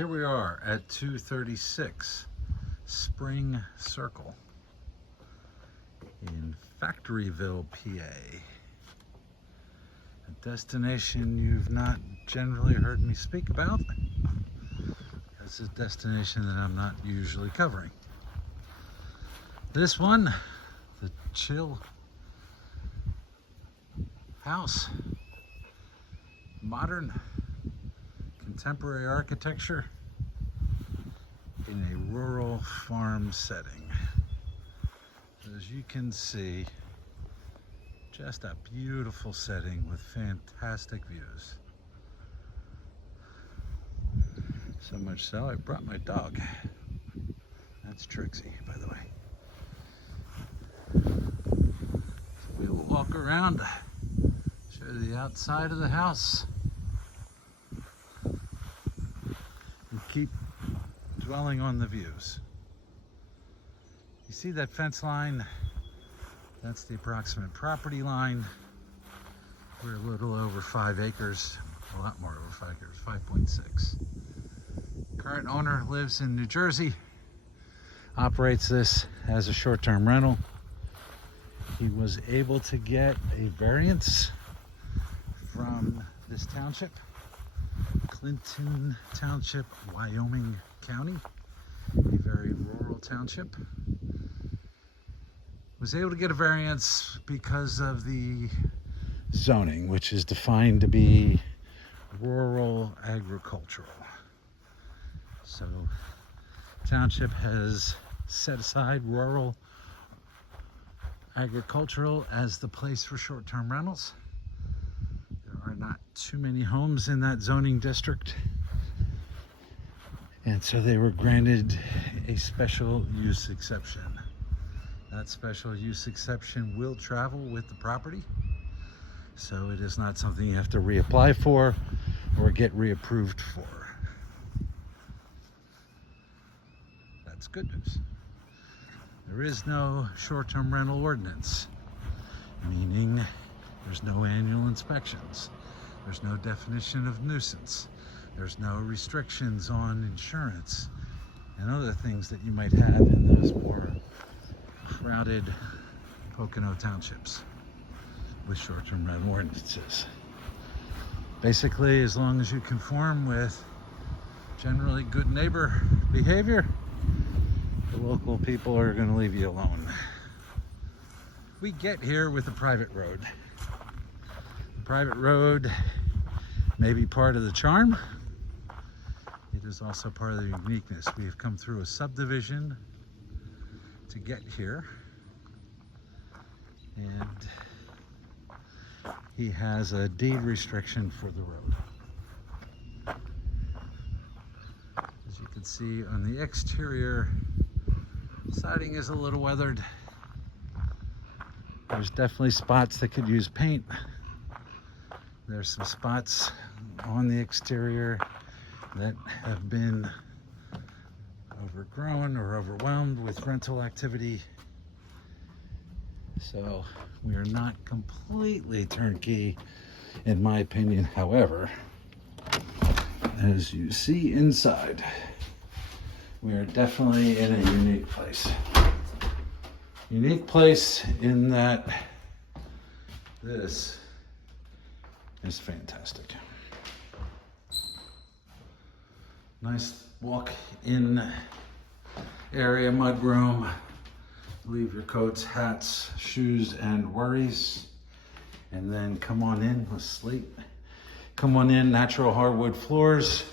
Here we are at 236 Spring Circle in Factoryville, PA. A destination you've not generally heard me speak about. It's a destination that I'm not usually covering. This one, the chill house, modern contemporary architecture in a rural farm setting. As you can see, just a beautiful setting with fantastic views. So much so, I brought my dog. That's Trixie, by the way. So we will walk around, show you the outside of the house, and keep dwelling on the views. You see that fence line? That's the approximate property line. We're a little over 5 acres, a lot more over 5 acres, 5.6. Current owner lives in New Jersey, operates this as a short-term rental. He was able to get a variance from this township, Clinton Township, Wyoming County, a very rural township. Was able to get a variance because of the zoning, which is defined to be rural agricultural. So township has set aside rural agricultural as the place for short-term rentals. There are not too many homes in that zoning district, and so they were granted a special use exception. That special use exception will travel with the property, so it is not something you have to reapply for or get reapproved for. That's good news. There is no short-term rental ordinance, meaning there's no annual inspections. There's no definition of nuisance. There's no restrictions on insurance and other things that you might have in those more crowded Pocono townships with short-term rental ordinances. Basically, as long as you conform with generally good neighbor behavior, the local people are going to leave you alone. We get here with a private road. The private road may be part of the charm. It is also part of the uniqueness. We have come through a subdivision to get here, and he has a deed restriction for the road. As you can see on the exterior, siding is a little weathered. There's definitely spots that could use paint. There's some spots on the exterior that have been overgrown or overwhelmed with rental activity. So we are not completely turnkey, in my opinion. However, as you see inside, we are definitely in a unique place. Unique place in that this is fantastic. Nice walk-in area, mudroom. Leave your coats, hats, shoes, and worries. And then come on in with slate. Come on in, natural hardwood floors.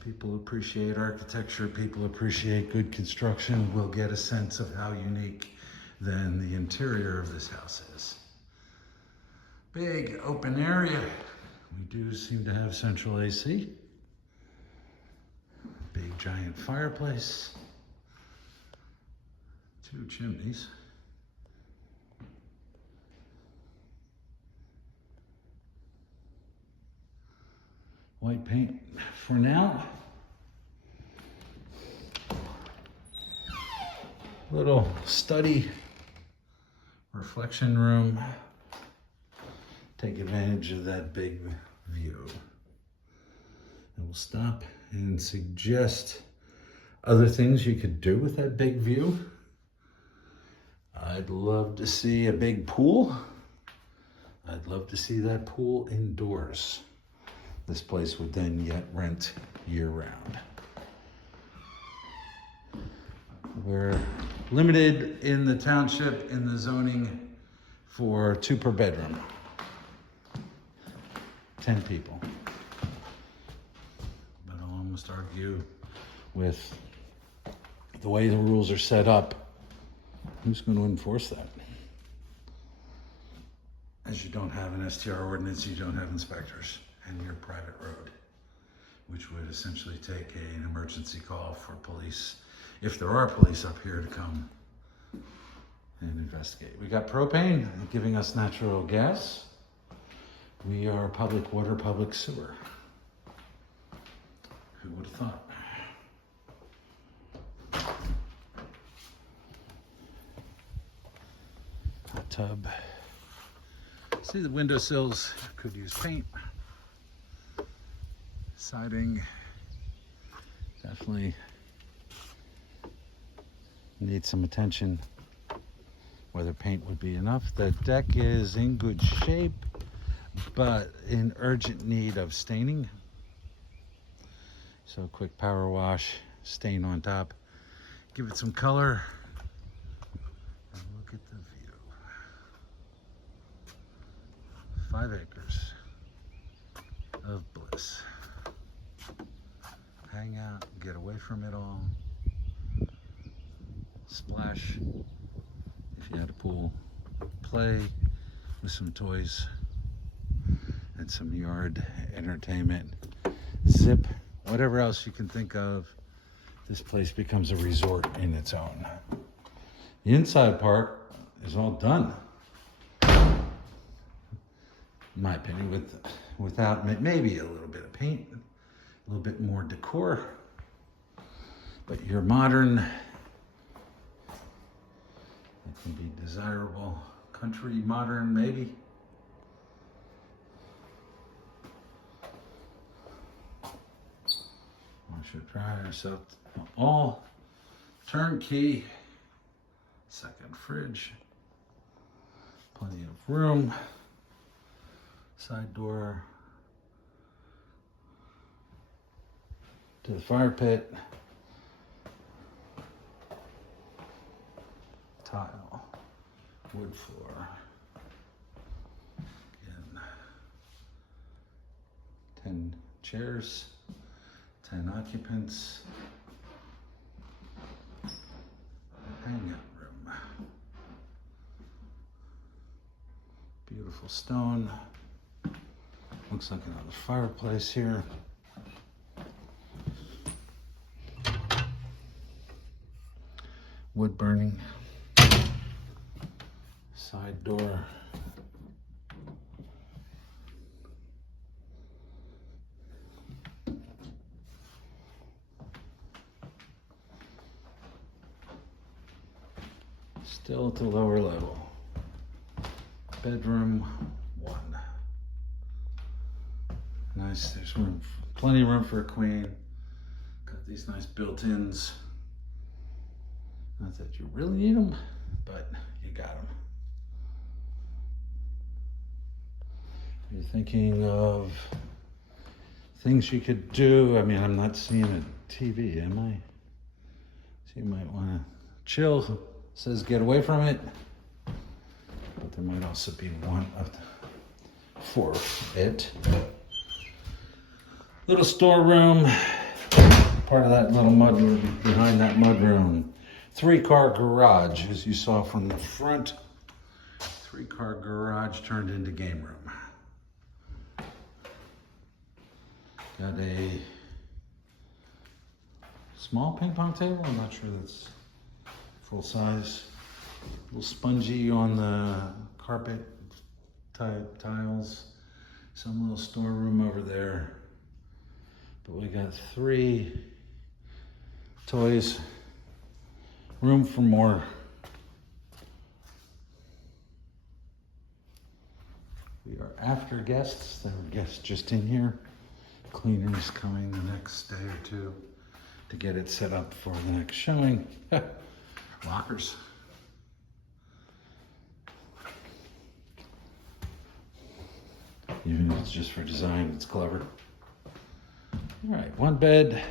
People appreciate architecture, people appreciate good construction. We'll get a sense of how unique then the interior of this house is. Big open area. We do seem to have central AC. Big giant fireplace. 2 chimneys. White paint for now. Little study, reflection room. Take advantage of that big view. And we'll stop and suggest other things you could do with that big view. I'd love to see a big pool. I'd love to see that pool indoors. This place would then yet rent year-round. We're limited in the township, in the zoning, for 2 per bedroom. 10 people. But I'll almost argue with the way the rules are set up, who's going to enforce that? As you don't have an STR ordinance, you don't have inspectors, and you're a private road, which would essentially take an emergency call for police, if there are police up here, to come and investigate. We got propane giving us natural gas. We are public water, public sewer. Who would have thought? Hot tub. See, the windowsills could use paint. Siding definitely needs some attention. Whether paint would be enough. The deck is in good shape, but in urgent need of staining. So quick power wash, stain on top, give it some color, and look at the view. 5 acres of bliss. Hang out, get away from it all. Splash, if you had a pool. Play with some toys and some yard entertainment. Zip, whatever else you can think of. This place becomes a resort in its own. The inside part is all done, in my opinion, without maybe a little bit of paint, a little bit more decor. But you're modern. It can be desirable. Country, modern, maybe. Washer, dryer, so all turnkey. Second fridge. Plenty of room. Side door to the fire pit. Tile, wood floor. Again, 10 chairs, 10 occupants. Hangout room. Beautiful stone. Looks like another fireplace here. Wood burning. Side door. Still at the lower level. Bedroom 1. Nice, there's room, plenty of room for a queen. Got these nice built-ins. Not that you really need them, but you got them. You're thinking of things you could do. I mean, I'm not seeing a TV, am I? So you might want to chill. Says get away from it. But there might also be one for it. Little storeroom. Part of that little mudroom, behind that mudroom. 3-car garage, as you saw from the front. 3-car garage turned into game room. Got a small ping pong table. I'm not sure that's full size. A little spongy on the carpet type tiles. Some little storeroom over there. But we got 3 toys. Room for more. We are after guests. There were guests just in here. Cleaners coming the next day or two to get it set up for the next showing. Lockers. Even if it's just for design, it's clever. All right, 1 bed,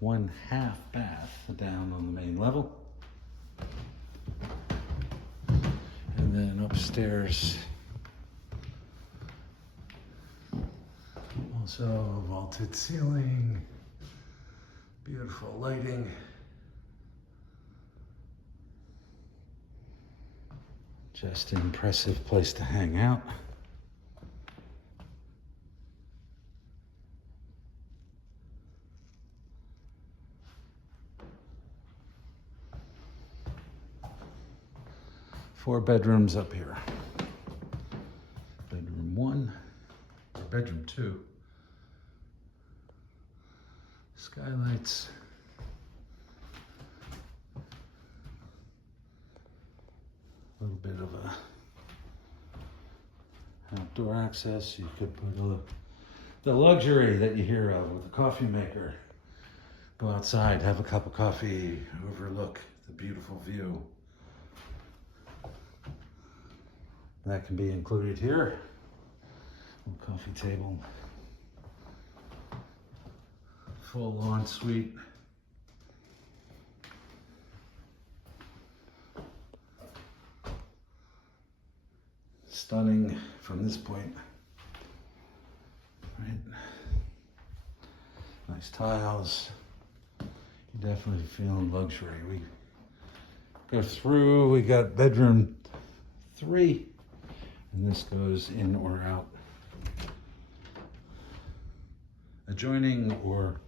1 half bath down on the main level. And then upstairs, also vaulted ceiling, beautiful lighting. Just an impressive place to hang out. Four bedrooms up here. Bedroom 1, or bedroom 2. Skylights. A little bit of a outdoor access. You could put the luxury that you hear of with a coffee maker. Go outside, have a cup of coffee, overlook the beautiful view. That can be included here. Little coffee table. Full ensuite. Stunning from this point. Right. Nice tiles. You're definitely feeling luxury. We go through, we got bedroom 3. And this goes in or out. Adjoining or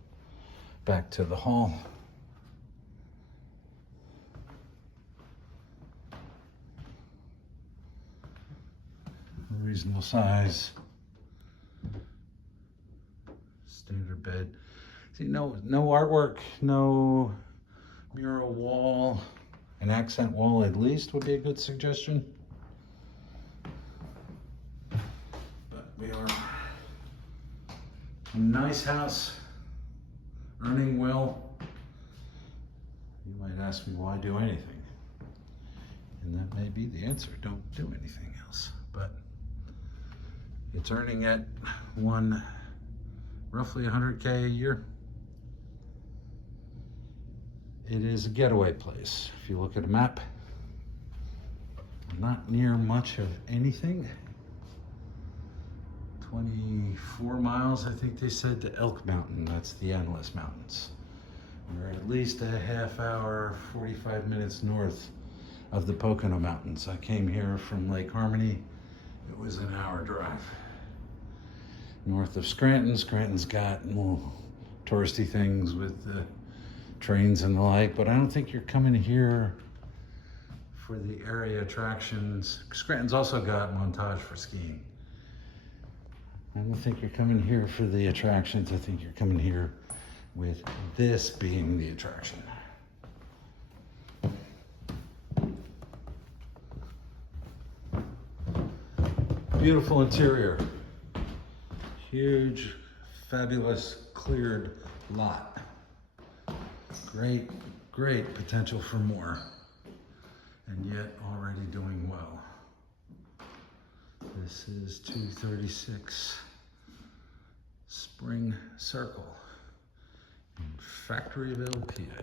back to the hall. A reasonable size. Standard bed. See, no artwork, no mural wall. An accent wall at least would be a good suggestion. We are a nice house, earning well. You might ask me why do anything? And that may be the answer, don't do anything else. But it's earning at roughly 100K a year. It is a getaway place. If you look at a map, not near much of anything. 24 miles, I think they said, to Elk Mountain. That's the Endless Mountains. We're at least a half hour, 45 minutes north of the Pocono Mountains. I came here from Lake Harmony. It was an hour drive. North of Scranton. Scranton's got more touristy things with the trains and the like, but I don't think you're coming here for the area attractions. Scranton's also got Montage for skiing. I don't think you're coming here for the attractions. I think you're coming here with this being the attraction. Beautiful interior. Huge, fabulous, cleared lot. Great potential for more. And yet already doing well. This is 236 Spring Circle in Factoryville, PA.